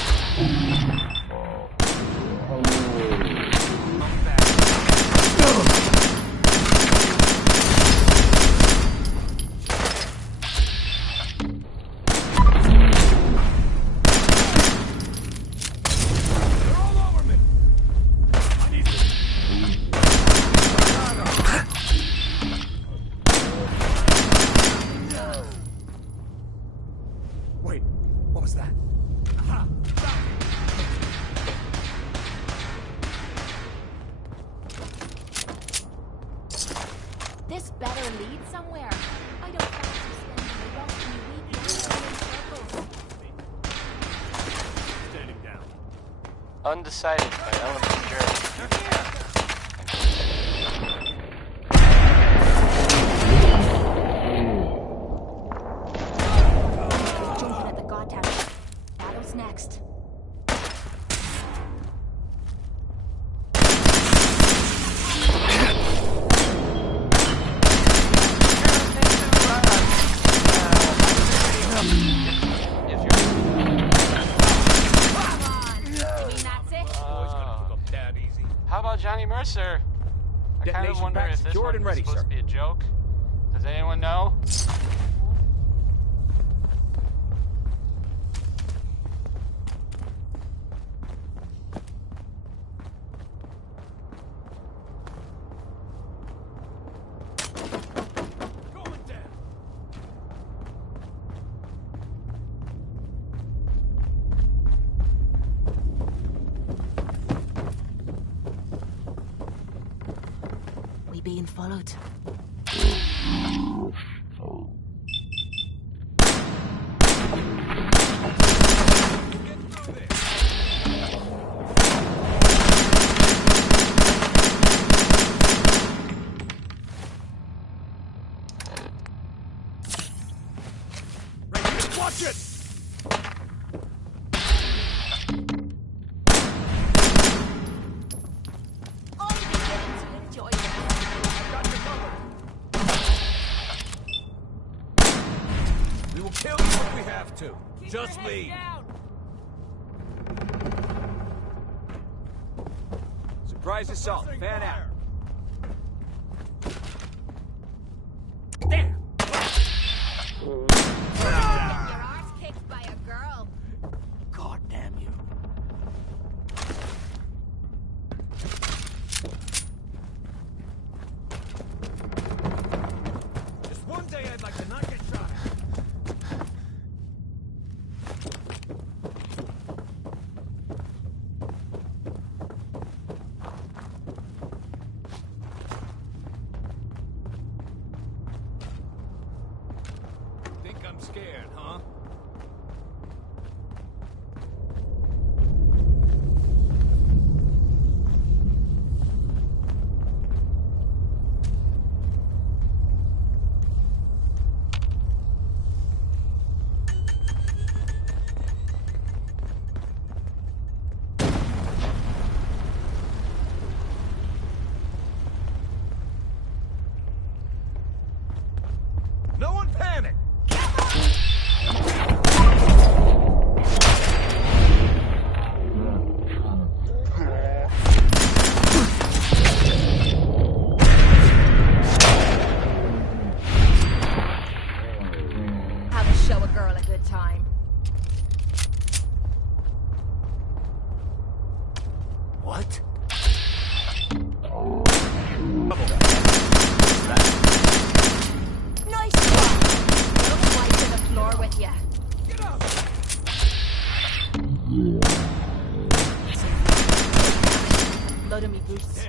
Wait, what was that? Aha! This better lead somewhere. I don't fancy spending the rest of my week running in circles. Standing down. Undecided by Element Jerry. Jumping at the god tower. Battle's next. How about Johnny Mercer? I kind of Detonation wonder pack if this secured one and was ready, supposed sir. to be a joke. Does anyone know? We being followed. Watch it! I'm beginning to enjoy this. Got you covered. We will kill you if we have to. Just leave. Surprise assault. Fan out. Damn! Your arse kicked by a girl. God damn you. What? Nice one! Go right to the floor with ya. Get up! Blood on me boots.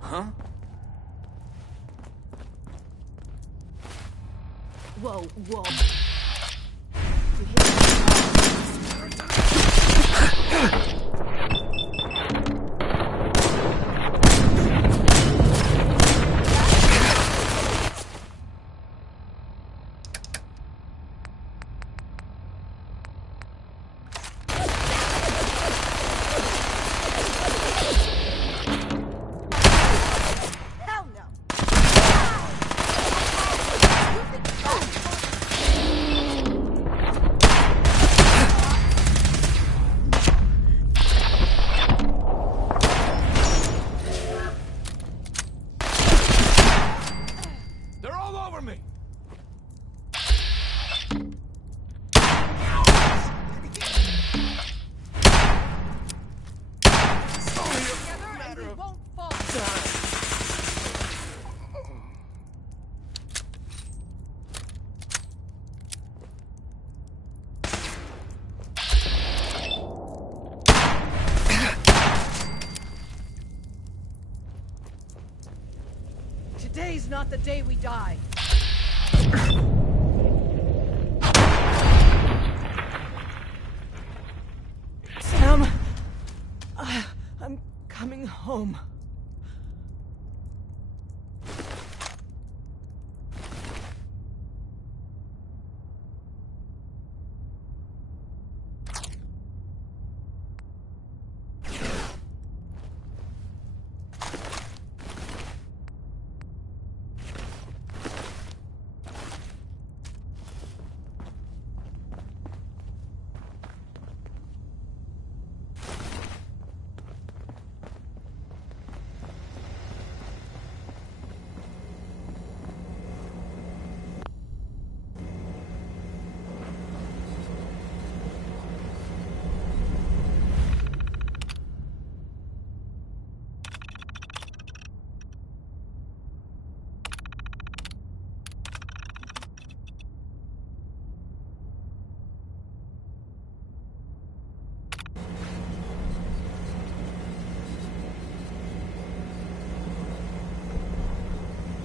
Huh? Whoa, whoa. They're all over me! Today's not the day we die. Sam, I'm coming home.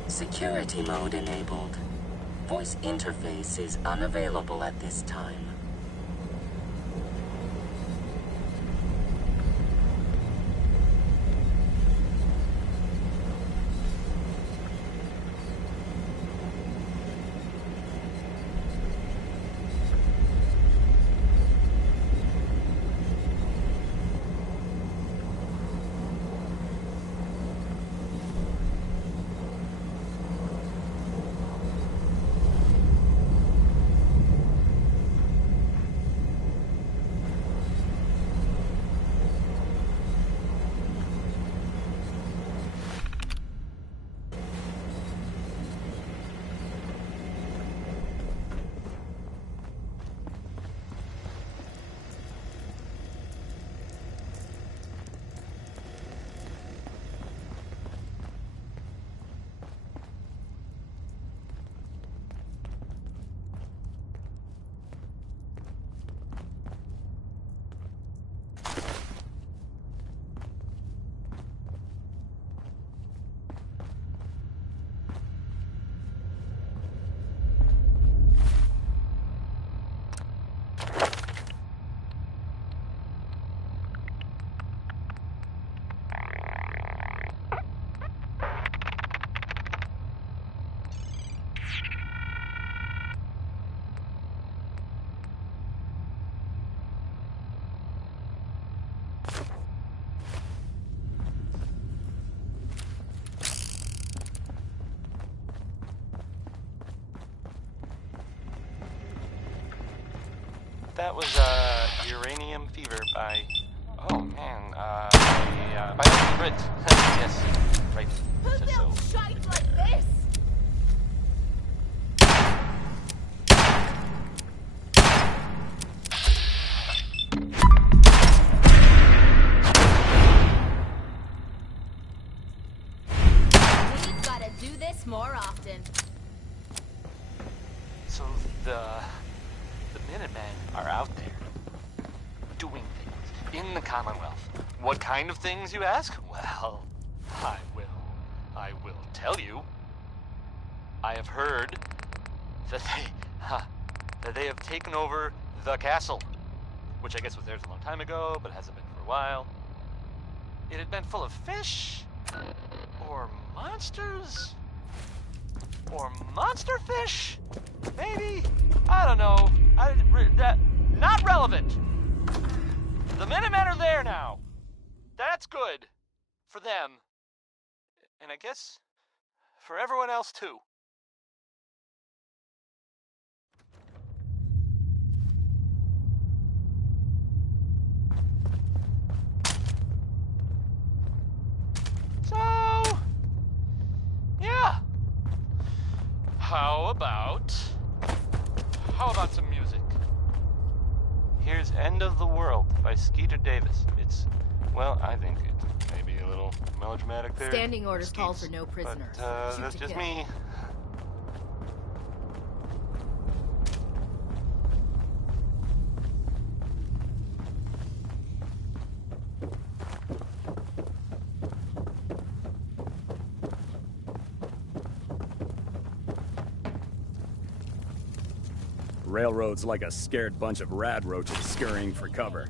Security mode enabled. Voice interface is unavailable at this time. That was Uranium Fever by, oh man, by Elton Britt. Yes, right. Who built shite like this? We've gotta do this more often. So the Minutemen are out there doing things in the Commonwealth. What kind of things, you ask? Well, I will tell you. I have heard that they have taken over the castle, which I guess was theirs a long time ago, but hasn't been for a while. It had been full of fish, or monsters, or monster fish, maybe? I don't know. Not relevant. The Minutemen are there now. That's good. For them. And I guess for everyone else too. So, yeah. How about some music? Here's End of the World by Skeeter Davis. It's, well, I think it's maybe a little melodramatic there. Standing orders call for no prisoners. But, Shoot that's to just kill. me. Railroad's like a scared bunch of rad roaches scurrying for cover.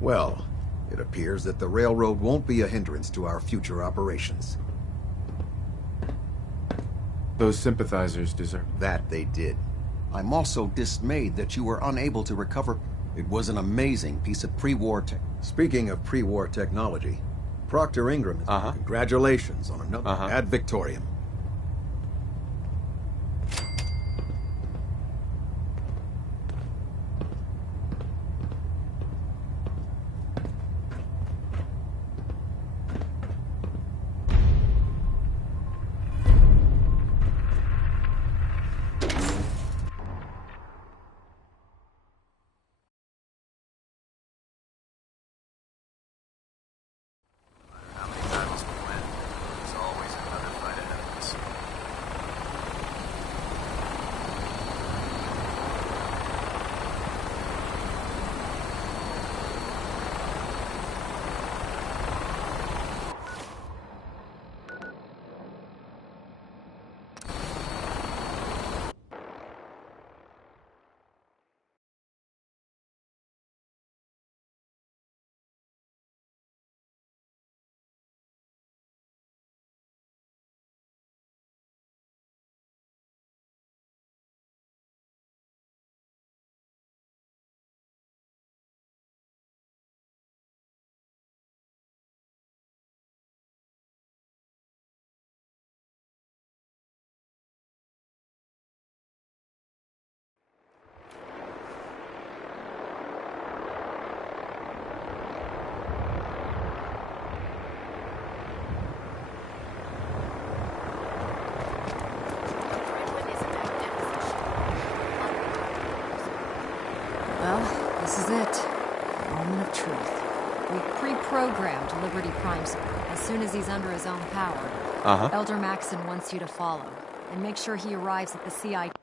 Well, it appears that the railroad won't be a hindrance to our future operations. Those sympathizers deserve... That they did. I'm also dismayed that you were unable to recover. It was an amazing piece of pre-war tech. Speaking of pre-war technology, Proctor Ingram, congratulations on another ad Victorium. This is it. The moment of truth. We've pre-programmed Liberty Prime. As soon as he's under his own power, Elder Maxson wants you to follow. And make sure he arrives at the CI.